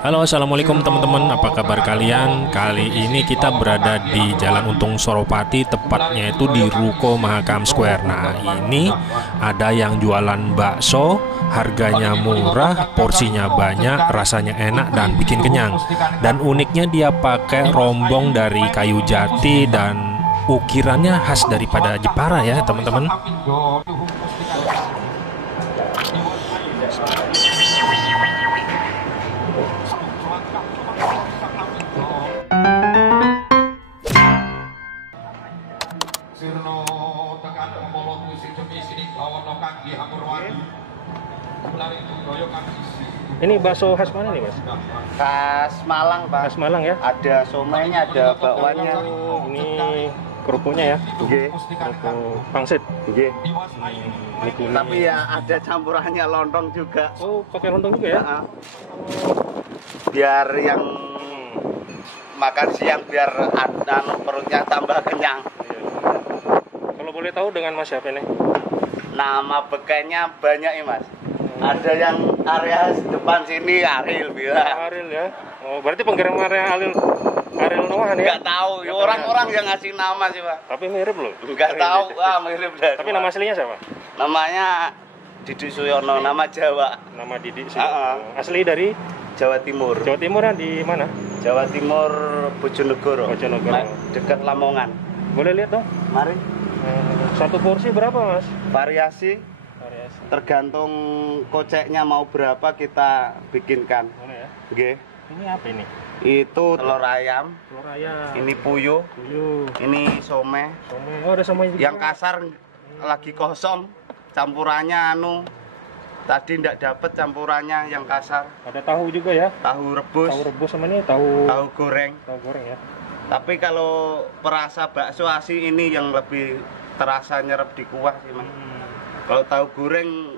Halo, assalamualaikum teman-teman. Apa kabar kalian? Kali ini kita berada di Jalan Untung Suropati, tepatnya itu di Ruko Mahakam Square. Nah, ini ada yang jualan bakso, harganya murah, porsinya banyak, rasanya enak dan bikin kenyang. Dan uniknya dia pakai rombong dari kayu jati dan ukirannya khas daripada Jepara ya, teman-teman. Ini bakso khas mana nih, Mas? Khas Malang, Pak. Khas Malang ya? Ada somainya, ada bakwannya. Ini kerupuknya ya? Nggih. Kerupuk pangsit. Nggih. Ini kuning. Tapi ya ada campurannya lontong juga. Oh, pakai lontong juga ya? Heeh. Biar yang makan siang biar perutnya tambah kenyang. Kalau boleh tahu dengan Mas siapa nih? Nama bekainya banyak ya, Mas. Ada yang area depan sini Ariel bilang. Ariel ya? Oh, berarti penggerak area Ariel Noah nih ya? Enggak tahu, orang-orang yang ngasih nama sih, Pak. Tapi mirip loh. Enggak tahu, mirip dah. Tapi nama aslinya siapa? Namanya Didi Suyono, nama Jawa. Nama Didi sih. Asli dari Jawa Timur. Jawa Timur ya, di mana? Jawa Timur, Bojonegoro. Bojonegoro. Dekat Lamongan. Boleh lihat dong? Mari. Satu porsi berapa, Mas? Variasi tergantung koceknya mau berapa kita bikinkan. Boleh ya? Oke. Ini apa ini? Itu telur ayam. Telur ayam. Ini puyuh. Ini some. Oh, ada some juga. Yang kasar lagi kosong. Campurannya tadi ndak dapet campurannya yang kasar. Ada tahu juga ya? Tahu rebus. Tahu rebus sama ini tahu goreng. Tahu goreng ya. Tapi kalau perasa bakso asi ini yang lebih terasa nyerap di kuah sih, Mas. Kalau tahu goreng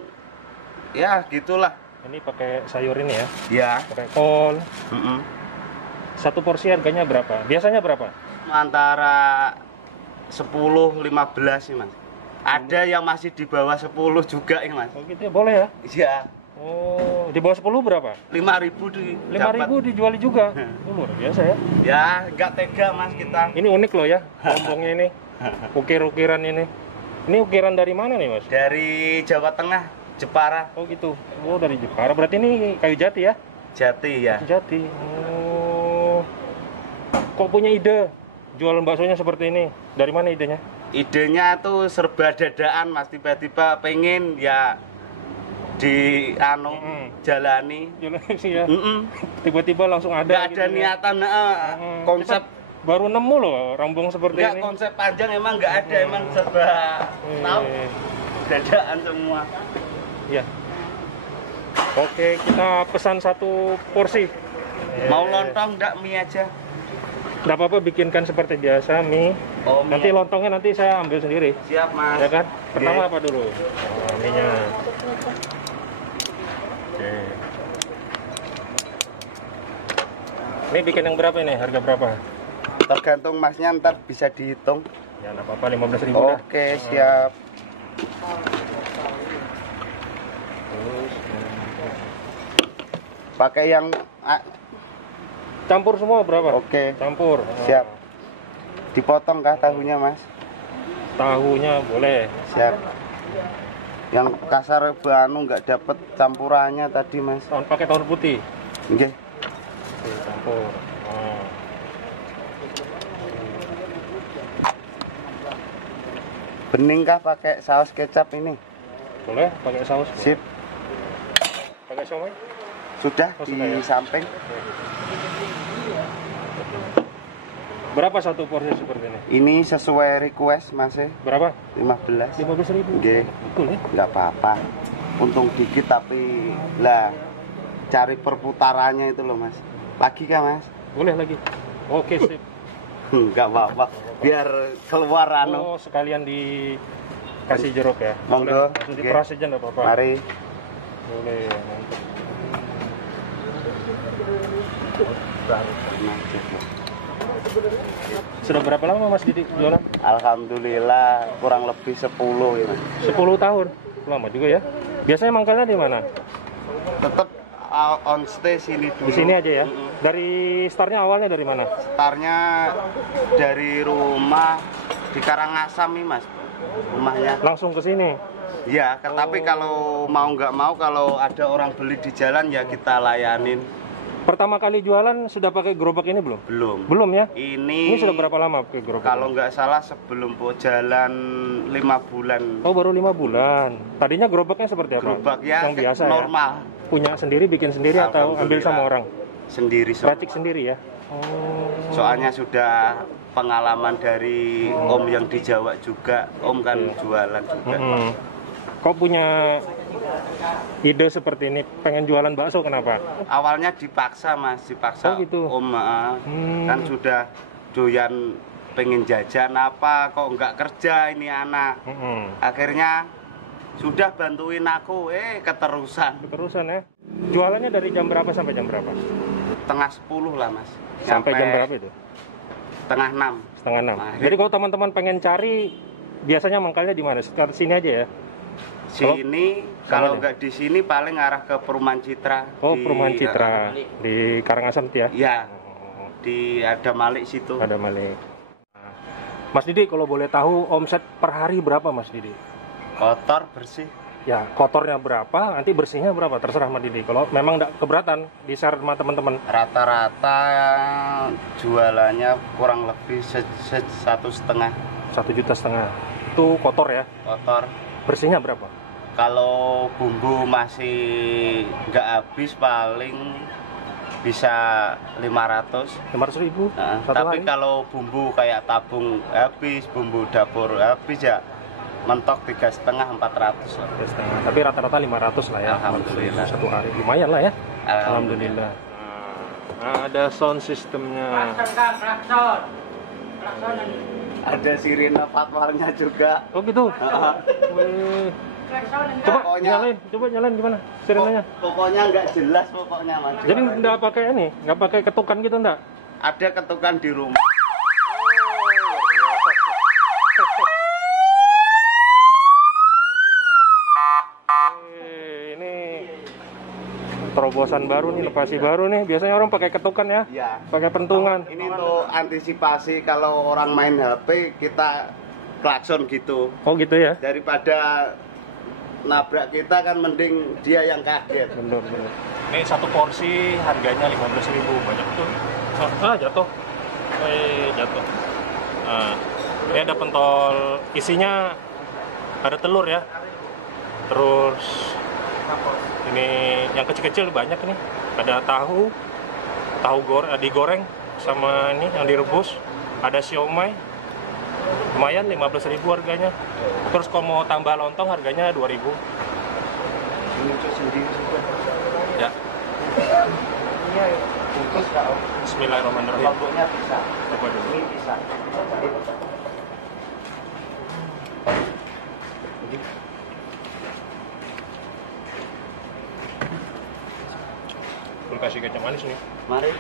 ya gitulah. Ini pakai sayur ini ya? Ya. Pakai kol. Satu porsi harganya berapa? Biasanya berapa? Antara 10-15 sih, Mas. Ada yang masih di bawah 10 juga ya, Mas. Oh gitu ya, boleh ya? Iya. Oh, di bawah 10 berapa? 5.000 dijual juga. Luar biasa ya. Ya, nggak tega, Mas, kita. Ini unik loh ya, rombongnya ini. Ukir-ukiran ini. Ini ukiran dari mana nih, Mas? Dari Jawa Tengah, Jepara. Oh gitu. Oh, dari Jepara. Berarti ini kayu jati ya? Jati ya. Jati. Oh. Kok punya ide jualan baksonya seperti ini? Dari mana idenya? Idenya tuh serba dadaan, Mas. Tiba-tiba pengen ya jalani ya. Tiba-tiba langsung ada. Nggak ada niatan, konsep. Baru nemu loh rombong seperti ini. Konsep panjang emang nggak ada, emang serba tahu dadaan semua. Iya. Oke, kita pesan satu porsi. Mau lontong nggak mie aja? Nggak apa-apa, bikinkan seperti biasa mie. Oh, mie. Nanti lontongnya nanti saya ambil sendiri. Siap, Mas. Ya kan? Pertama apa dulu? Mie-nya. Oke. Ini bikin yang berapa ini? Harga berapa? Tergantung Masnya, ntar bisa dihitung. Ya nggak apa-apa, 15.000 dah. Oke, siap. Pakai yang campur semua berapa? Oke. Campur. Siap. Dipotong kah tahunya, Mas? Tahunya boleh. Siap. Yang kasar nggak dapet campurannya tadi, Mas. Pakai tahun putih. Oke. Campur. Bening kah pakai saus kecap ini? Boleh, pakai saus. Sip. Pakai somai? Sudah di ya? samping. Berapa satu porsi seperti ini? Ini sesuai request, Mas. Berapa? 15. 15.000. Nggih. Betul ya? Nggak apa-apa. Untung dikit tapi lah cari perputarannya itu loh, Mas. Lagi kah, Mas? Boleh lagi. Oke, sip. Nggak apa-apa. Biar keluar Oh, sekalian dikasih jeruk ya. Monggo. Boleh. Diperas aja nggak apa-apa. Mari. Boleh, mantap. Sudah berapa lama Mas Didi jualan? Alhamdulillah kurang lebih 10 ya, Mas. 10 tahun. Lama juga ya. Biasanya mangkalnya di mana? Tetap on stay sini dulu. Di sini aja ya. Dari startnya awalnya dari mana? Startnya dari rumah di Karangasem nih Mas, rumahnya. Langsung ke sini. Ya, tapi kalau mau nggak mau, kalau ada orang beli di jalan ya kita layanin. Pertama kali jualan sudah pakai gerobak ini belum? Belum. Belum ya? Ini sudah berapa lama pakai gerobak? Kalau nggak salah sebelum jalan 5 bulan. Oh, baru 5 bulan. Tadinya gerobaknya seperti apa? Gerobak ya yang biasa normal. Ya? Punya sendiri, bikin sendiri atau ambil sama orang? Sendiri. Racik sendiri ya? Soalnya sudah pengalaman dari Om yang di Jawa juga. Om kan jualan juga. Kok punya ide seperti ini, pengen jualan bakso, kenapa? Awalnya dipaksa Mas, dipaksa. Oh gitu. Om kan sudah doyan pengen jajan apa, kok nggak kerja ini anak. Akhirnya sudah bantuin aku, keterusan ya. Jualannya dari jam berapa sampai jam berapa? Setengah 10 lah Mas. Sampai jam berapa itu? Setengah 6. Setengah 6. Jadi kalau teman-teman pengen cari, biasanya mangkalnya di mana? Sekitar sini aja ya? Sini, kalau nggak di sini paling arah ke Perumahan Citra. Oh, Perumahan Citra di Karangasem ya? Iya. Di Ada Malik situ. Ada Malik. Mas Didi, kalau boleh tahu omset per hari berapa Mas Didi? Kotor, bersih. Ya, kotornya berapa, nanti bersihnya berapa, terserah Mas Didi. Kalau memang nggak keberatan, di-share sama teman-teman. Rata-rata jualannya kurang lebih 1,5 juta. 1,5 juta. Itu kotor ya? Kotor. Bersihnya berapa? Kalau bumbu masih nggak habis paling bisa 500. 500.000? Tapi hari? Kalau bumbu kayak tabung habis, bumbu dapur habis ya mentok 3,5 400 lah. 3,5. Tapi rata-rata 500 lah ya. Alhamdulillah. Satu hari. Lumayan lah ya. Alhamdulillah. Ada sound systemnya. Ada sirine patwalnya juga. Oh gitu. Coba nyalain gimana sirenenya? Pokoknya nggak jelas pokoknya Mas. Jadi nggak pakai ini, nggak pakai ketukan gitu nggak? Ada ketukan di rumah. Ini terobosan baru nih, inovasi baru nih. Biasanya orang pakai ketukan ya? Iya. Pakai pentungan. Ini untuk antisipasi kalau orang main HP kita klakson gitu. Oh gitu ya? Daripada nabrak kita kan mending dia yang kaget. Bener. Ini satu porsi harganya 15.000, banyak tuh. Jatuh. Jatuh. Ini ada pentol, isinya ada telur ya. Terus ini yang kecil-kecil banyak nih. Ada tahu digoreng sama ini yang direbus. Ada siomay. Lumayan 15.000 harganya. Terus kalau mau tambah lontong harganya 2.000. Ini sendiri juga. Ya. Iya, bungkus enggak? Bismillahirrahmanirrahim. Lontongnya bisa. Coba dulu. Ini bisa. Kasih kecap manis nih. Mari.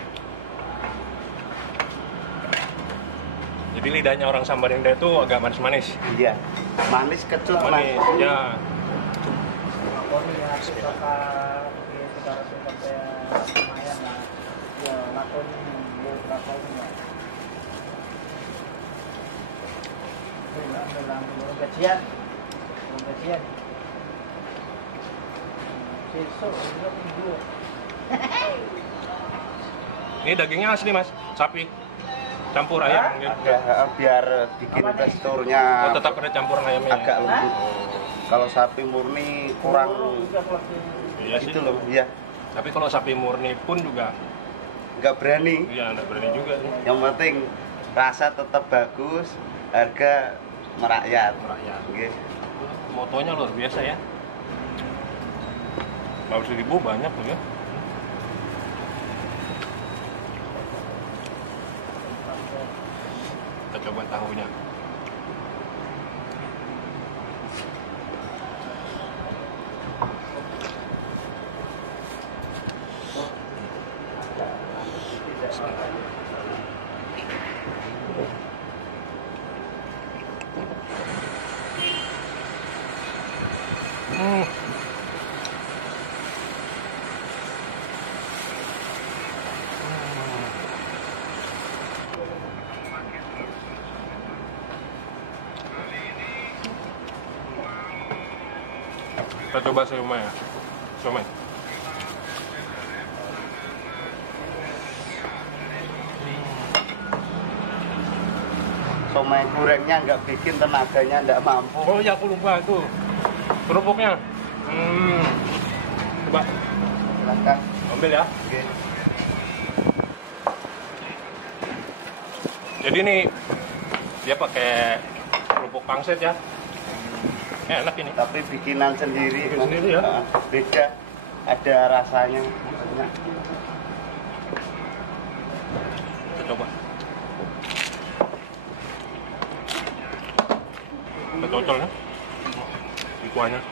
Jadi lidahnya orang Samarinda itu agak manis-manis. Iya. Manis kecut manis. Ya. Ini dagingnya asli Mas, sapi. Campur ayam gitu. Ya, biar bikin teksturnya tetap ada campuran ayamnya. Agak lembut. Kalau sapi murni kurang gitu loh. Iya. Tapi kalau sapi murni pun juga nggak berani. Iya, nggak berani juga. Yang penting rasa tetap bagus, harga merakyat. Okay. Motonya luar biasa ya. 15.000 banyak tuh ya. Kita coba tahunya. Kita coba siomay ya. Siomay. Siomay gorengnya nggak bikin tenaganya nggak mampu. Oh ya, aku lupa itu kerupuknya. Coba. Silakan. Ambil ya. Oke. Jadi nih dia pakai kerupuk pangsit ya. Enak ini. Tapi bikinan sendiri. Bikin sendiri ya. Beda. Ada rasanya. Kita coba. Kita cocol ya. Di kuahnya.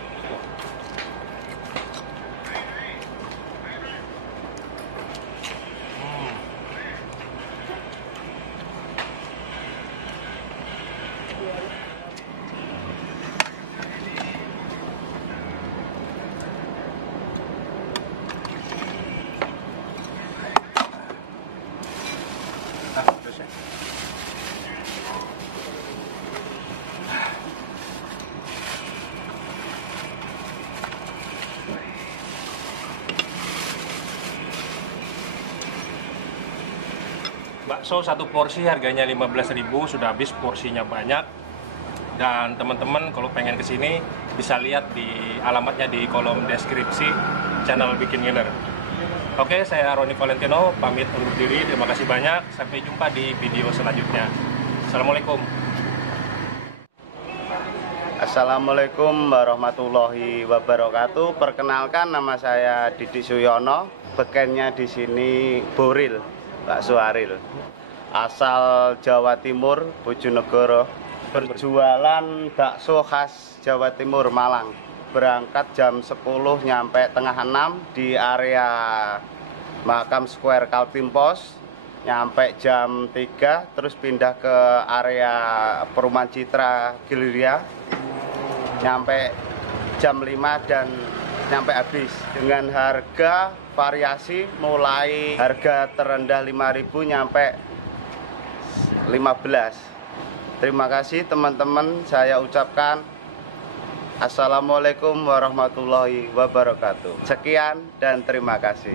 Bakso satu porsi harganya 15.000, sudah habis, porsinya banyak. Dan teman-teman kalau pengen kesini bisa lihat di alamatnya di kolom deskripsi channel Bikin Ngiler. Oke, saya Roni Valentino pamit undur diri. Terima kasih banyak. Sampai jumpa di video selanjutnya. Assalamualaikum. Assalamualaikum warahmatullahi wabarakatuh. Perkenalkan, nama saya Didik Suyono. Bekennya di sini Boril, Bakso Aril. Asal Jawa Timur, Bojonegoro. Berjualan bakso khas Jawa Timur, Malang. Berangkat jam 10 nyampe tengah 6 di area Mahakam Square Kaltim Pos. Nyampe jam 3 terus pindah ke area Perumahan Citra Giliria. Nyampe jam 5 dan nyampe habis dengan harga variasi mulai harga terendah 5.000 nyampe 15. Terima kasih teman-teman, saya ucapkan Assalamualaikum warahmatullahi wabarakatuh. Sekian dan terima kasih.